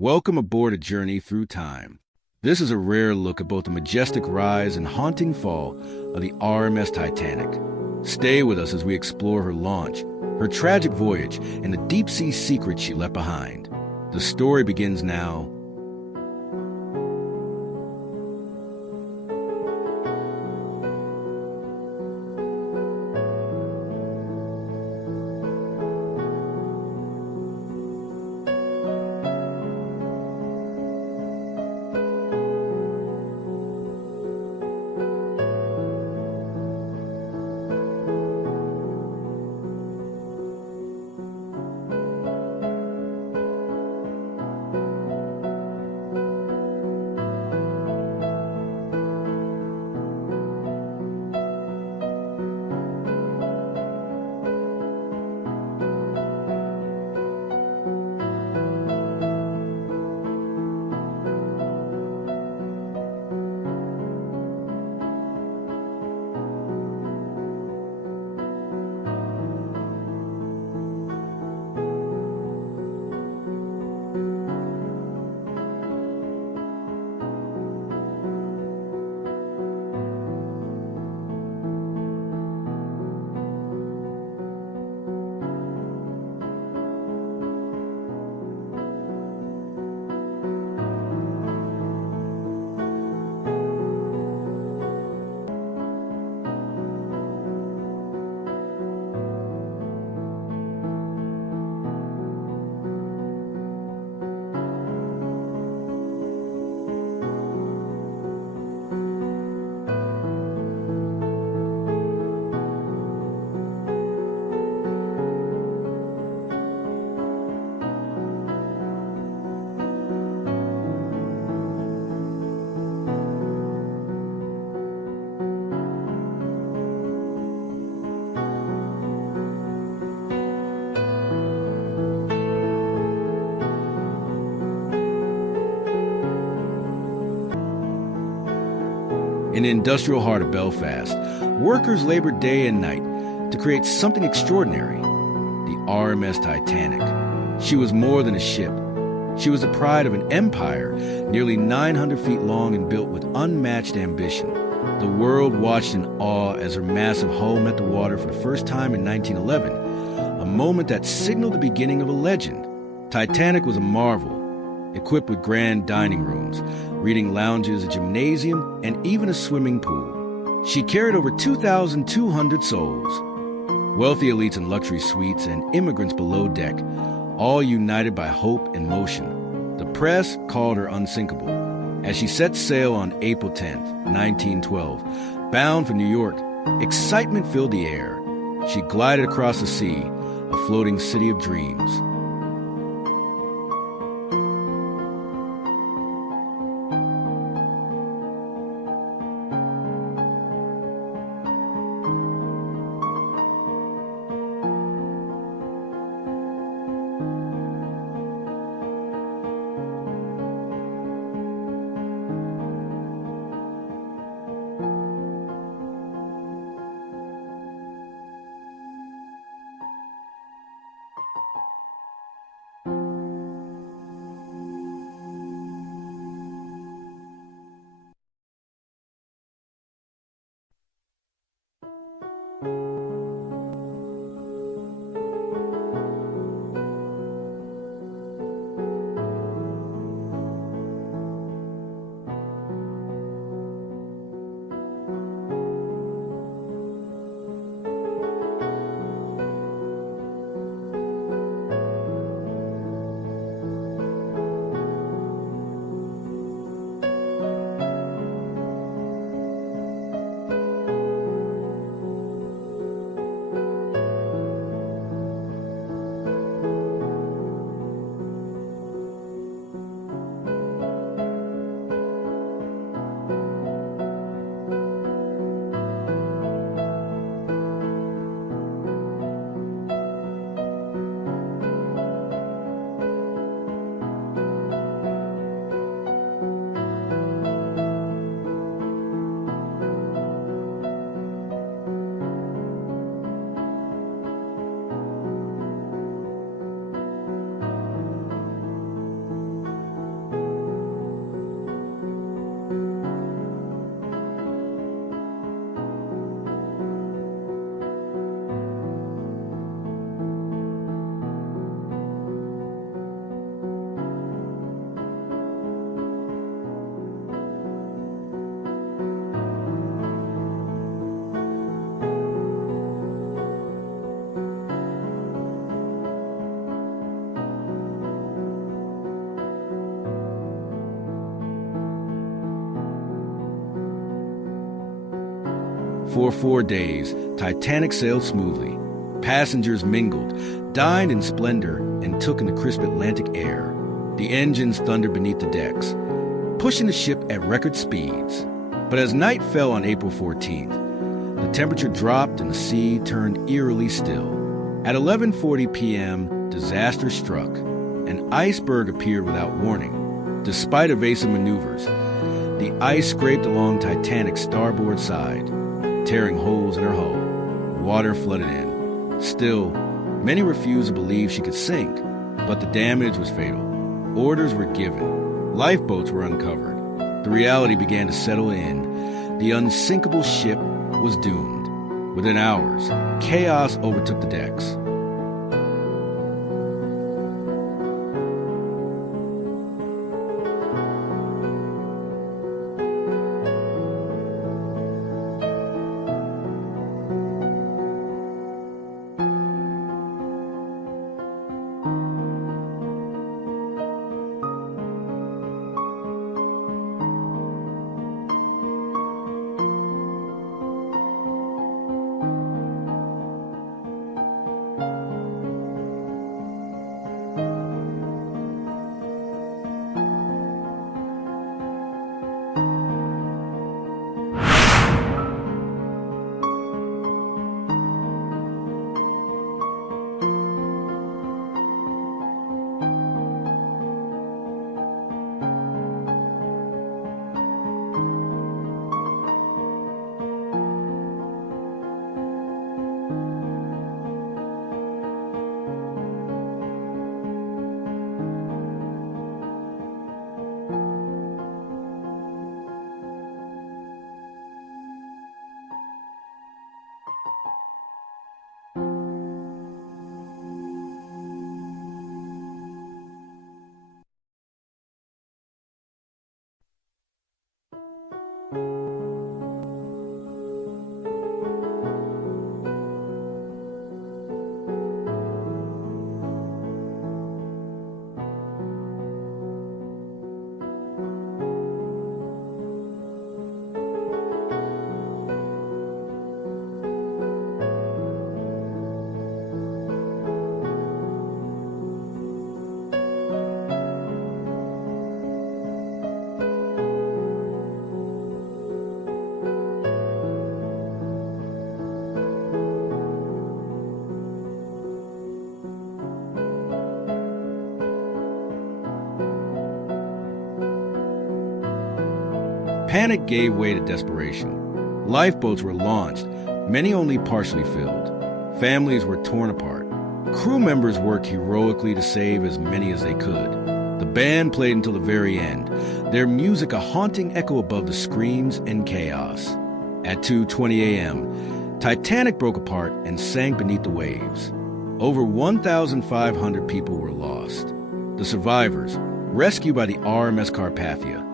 Welcome aboard a journey through time. This is a rare look at both the majestic rise and haunting fall of the RMS Titanic. Stay with us as we explore her launch, her tragic voyage, and the deep-sea secrets she left behind. The story begins now. In the industrial heart of Belfast, workers labored day and night to create something extraordinary, the RMS Titanic. She was more than a ship. She was the pride of an empire nearly 900 feet long and built with unmatched ambition. The world watched in awe as her massive hull met the water for the first time in 1911, a moment that signaled the beginning of a legend. Titanic was a marvel, equipped with grand dining rooms, reading lounges, a gymnasium, and even a swimming pool. She carried over 2,200 souls, wealthy elites in luxury suites and immigrants below deck, all united by hope and motion. The press called her unsinkable. As she set sail on April 10th, 1912, bound for New York, excitement filled the air. She glided across the sea, a floating city of dreams. For 4 days, Titanic sailed smoothly. Passengers mingled, dined in splendor, and took in the crisp Atlantic air. The engines thundered beneath the decks, pushing the ship at record speeds. But as night fell on April 14th, the temperature dropped and the sea turned eerily still. At 11:40 p.m., disaster struck. An iceberg appeared without warning. Despite evasive maneuvers, the ice scraped along Titanic's starboard side, tearing holes in her hull. Water flooded in. Still, many refused to believe she could sink, but the damage was fatal. Orders were given. Lifeboats were uncovered. The reality began to settle in. The unsinkable ship was doomed. Within hours, chaos overtook the decks. Panic gave way to desperation. Lifeboats were launched, many only partially filled. Families were torn apart. Crew members worked heroically to save as many as they could. The band played until the very end, their music a haunting echo above the screams and chaos. At 2:20 a.m., Titanic broke apart and sank beneath the waves. Over 1,500 people were lost. The survivors, rescued by the RMS Carpathia,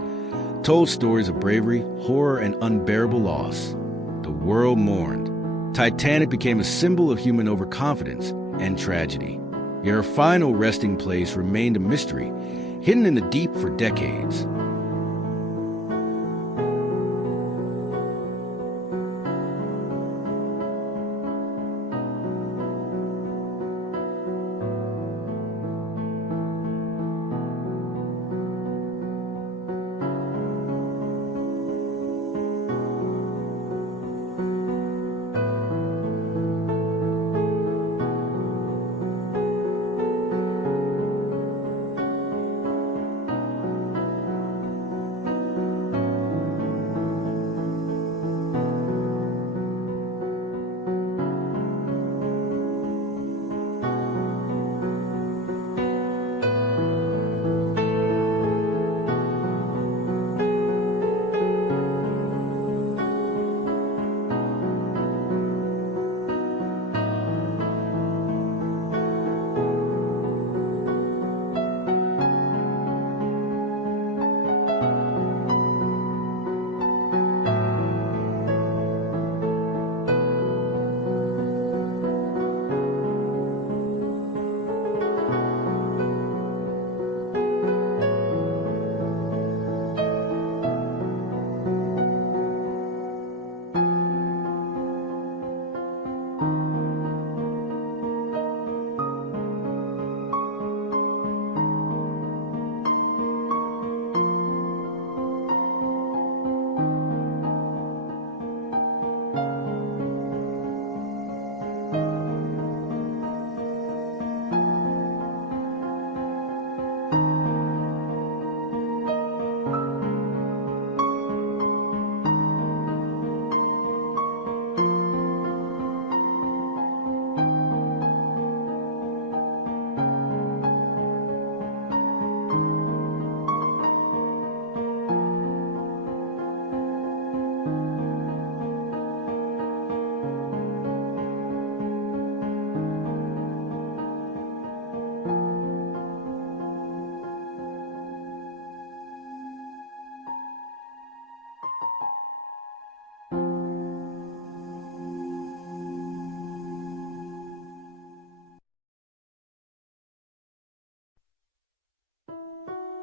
told stories of bravery, horror, and unbearable loss. The world mourned. Titanic became a symbol of human overconfidence and tragedy. Yet her final resting place remained a mystery, hidden in the deep for decades.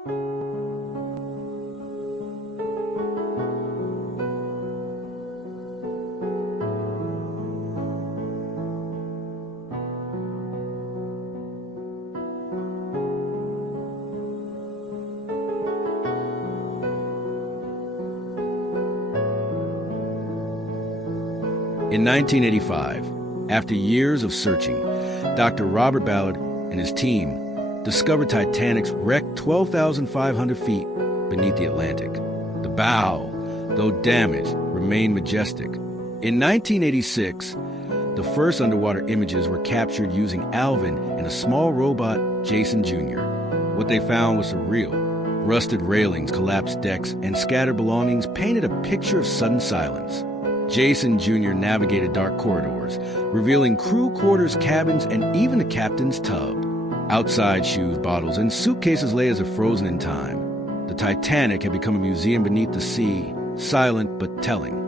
In 1985, after years of searching, Dr. Robert Ballard and his team discovered Titanic's wreck 12,500 feet beneath the Atlantic. The bow, though damaged, remained majestic. In 1986, the first underwater images were captured using Alvin and a small robot, Jason Jr. What they found was surreal. Rusted railings, collapsed decks, and scattered belongings painted a picture of sudden silence. Jason Jr. navigated dark corridors, revealing crew quarters, cabins, and even the captain's tub. Outside, shoes, bottles, and suitcases lay as if frozen in time. The Titanic had become a museum beneath the sea, silent but telling.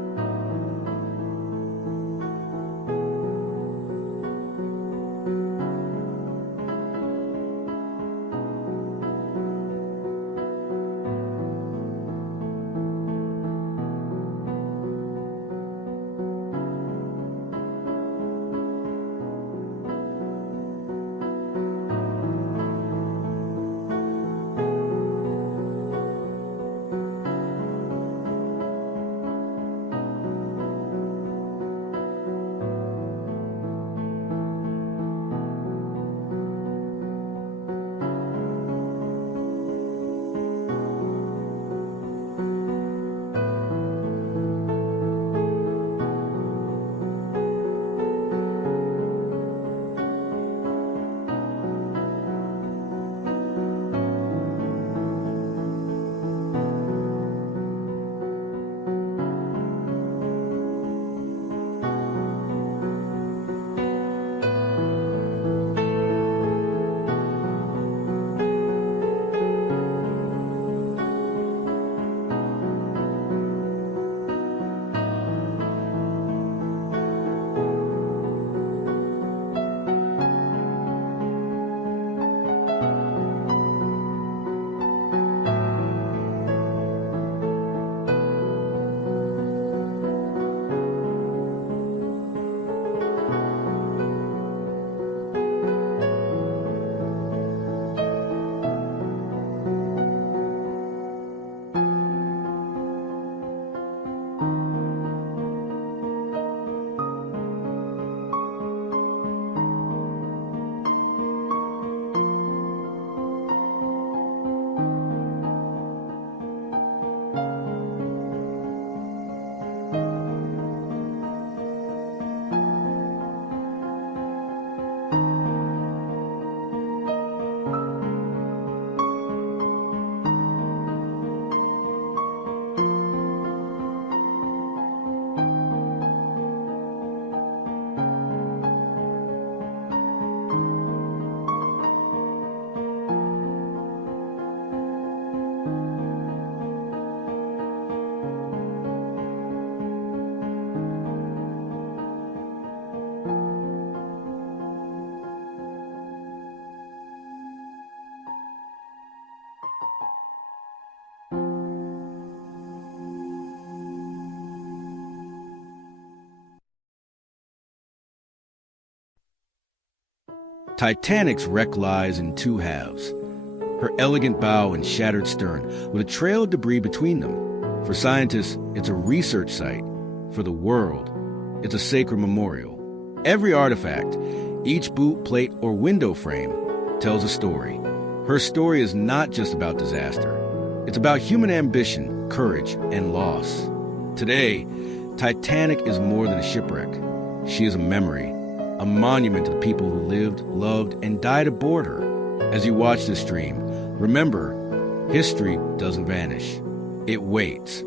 Titanic's wreck lies in two halves. Her elegant bow and shattered stern, with a trail of debris between them. For scientists, it's a research site. For the world, it's a sacred memorial. Every artifact, each boot, plate, or window frame, tells a story. Her story is not just about disaster. It's about human ambition, courage, and loss. Today, Titanic is more than a shipwreck. She is a memory, a monument to the people who lived, loved, and died aboard her. As you watch this stream, remember, history doesn't vanish. It waits,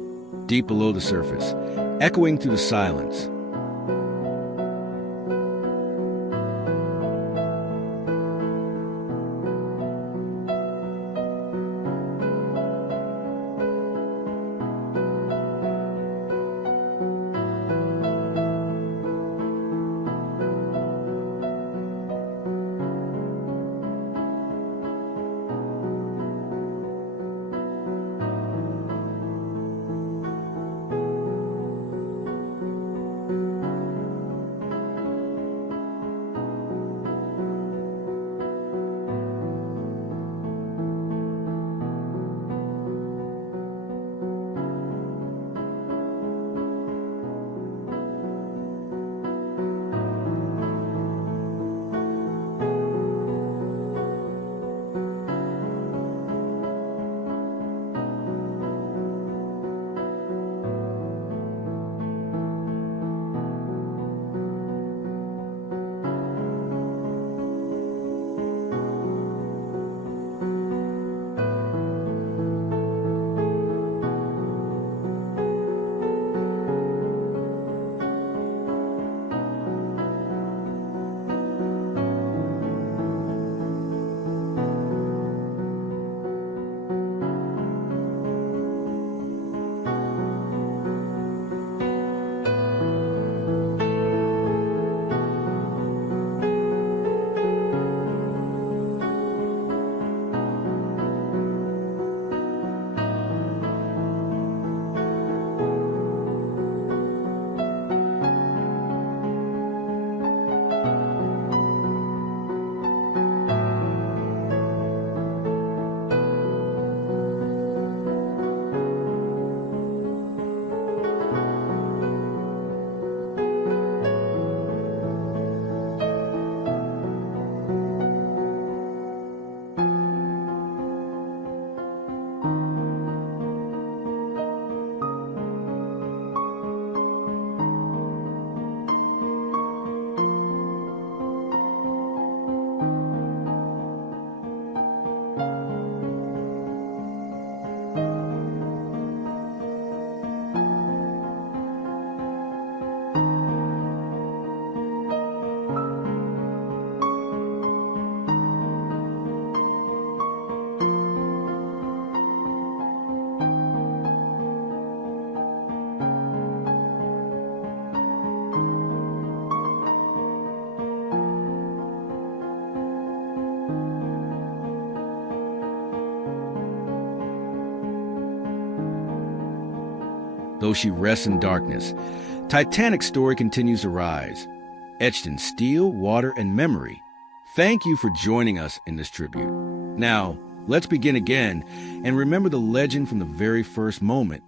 deep below the surface, echoing through the silence. Though she rests in darkness, Titanic's story continues to rise, etched in steel, water, and memory. Thank you for joining us in this tribute. Now, let's begin again and remember the legend from the very first moment